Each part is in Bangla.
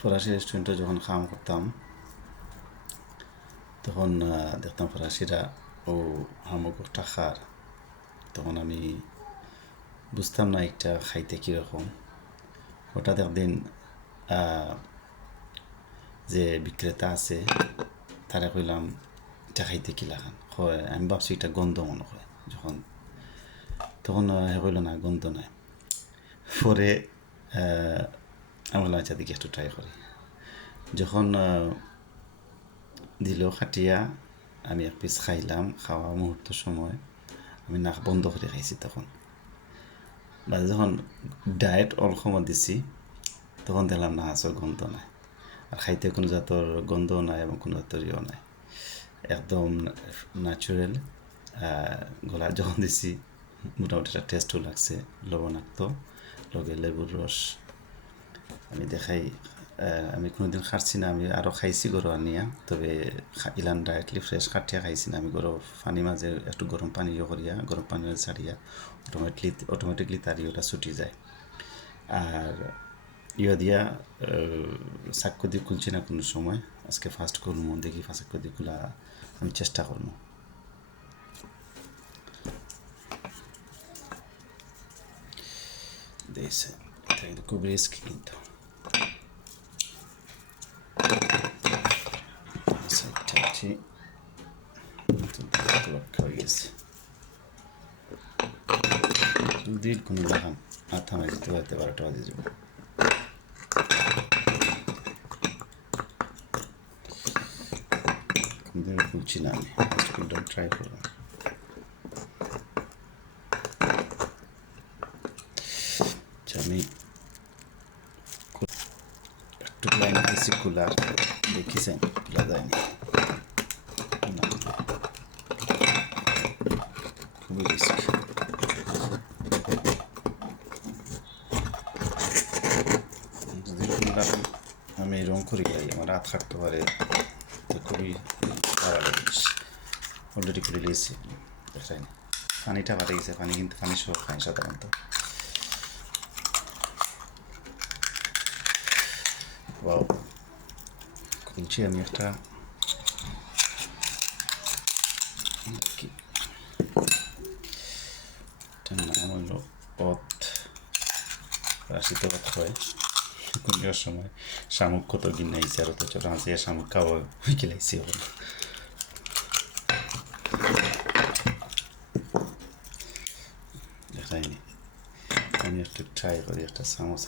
ফরাসি রেস্টুরেন্টে যখন খাওয়া করতাম তখন দেখতাম ফরাসিরা ও হামুকটা খার, তখন আমি বুঝতাম না এটা খাইতে কীরকম। হঠাৎ একদিন যে বিক্রেতা আছে তারা কইলাম এটা খাইতে কি লাগান, হয় আমি ভাবছি এটা গন্ধ মনে হয় যখন, তখন হে কইল না গন্ধ নাই। পরে আমি বললাম আচ্ছা দেখি একটু ট্রাই করি। যখন দিল খাটিয়া আমি এক পিস খাইলাম, খাওয়া মুহূর্ত সময় আমি নাক বন্ধ করে খাইছি। তখন বা যখন ডায়েট অল সময় দিছি তখন দেখলাম না আসল গন্ধ নাই, আর খাইতে কোনো জাতর গন্ধ নাই এবং কোনো জাতর ইয়েও নাই, একদম ন্যাচুরাল। গলা যখন দিছি মোটামুটি একটা টেস্টও লাগছে, লবণাক্ত, লগে লেবুর রস। আমি দেখাই আমি কোনোদিন খাচ্ছি না, আমি আরও খাইছি গরু আনিয়া, তবে ইলান ডাইরেক্টলি ফ্রেশ কাটিয়া খাইছি না। আমি গরম পানি মাঝে একটু গরম পানি করিয়া গরম পানি ছাড়িয়া অটোমেটিকলি তার ইয়েটা ছুটি যায়। আর ইয়ে দিয়া চাক্কু দিয়ে খুলছি না কোনো সময়, আজকে ফার্স্ট করবো, দেখি চাক্কু দিয়ে খোলা আমি চেষ্টা করবো। দিয়েছে এটা কিন্তু খুব রিস্ক, কিন্তু হয়ে গেছে দুদিন কোনো লাগাম মাথা মাঝে যেতে পারতে 12টা বাজে যাবো। কোনদিন খুলছি না, আমি ট্রাই করলাম। আমি একটু লাইন দিয়েছি খোলা, দেখেছেন খোলা যায়নি, খুবই রিস্ক। যদি খোলা আমি রং করি গাই আমার রাত থাকতে পারে, তো খুবই খারাপ জিনিস। অলরেডি করে নিয়েছি, দেখায়নি পানিটা বাড়ে গেছে, পানি কিন্তু পানি সহ খাই সাধারণত। ওয়াও, খুলছি আমি একটা কি নাম হইল পথ, রাশিতে পথ হয় কোন সময় শামুক কত কিনাইছে, আর তো ছোট আছে শামুক খাওয়া খেলাইছি এখন। দেখায়নি, আমি একটু ট্রাই করি। একটা চামচ,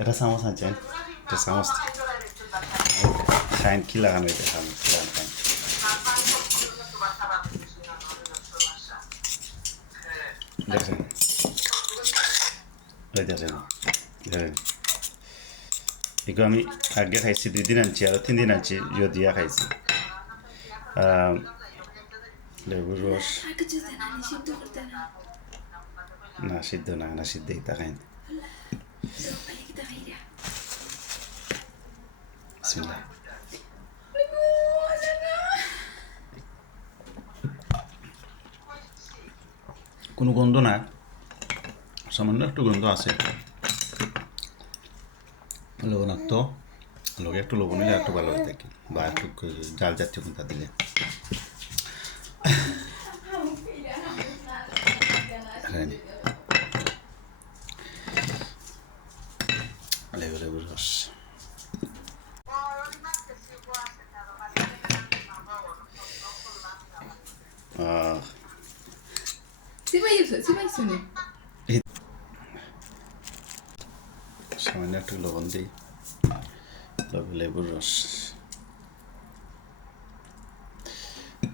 একটা চামচ আনছেন, একটা চামচ খাইন কি লাগানো দেখান খাইন। দেখেন ওই দেখেন দেখেন, এগুলো আমি আগে খাইছি, 2 দিন আনছি, আরও 3 দিন আনছি, ইয়ে দিয়া খাইছি। লেবুর রস না, সিদ্ধ না, না সিদ্ধ তা খাইন। বিসমিল্লাহ। কোনো গন্ধ না, সামান্য একটু গন্ধ আছে, লবণাক্ত, লগে একটু লবণ নিলে একটু ভালো হয়ে থাকে, বা একটু ডাল জাতীয় কোনটা দিলে। লেবুর রস সামান্য একটু লবণ দিই, লেবুর রস।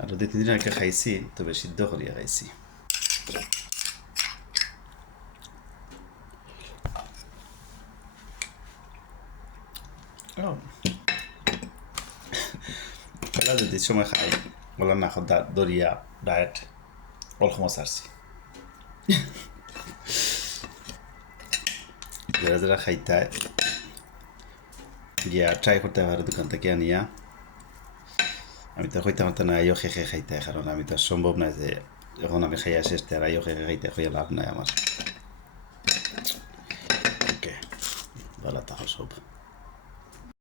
আরও 2-3 দিন আগে খাইছি, তবে সিদ্ধ করিয়া খাইছি। খেলা যদি সময় খাই বললাম না, দরিয়া ডায়েট অল্প সারছি। যারা যারা খাইতে গিয়া ট্রাই করতে পারে দোকান থেকে আনিয়া, আমি তো খাইতে পারতাম না আইও খেয়ে খাইতে, কারণ আমি তো সম্ভব না যে যখন আমি খাইয়া শেষ তার আইও খেয়ে খাইতে খাইয়া লাভ নাই আমার। ওকে, ভালো থাকো সব।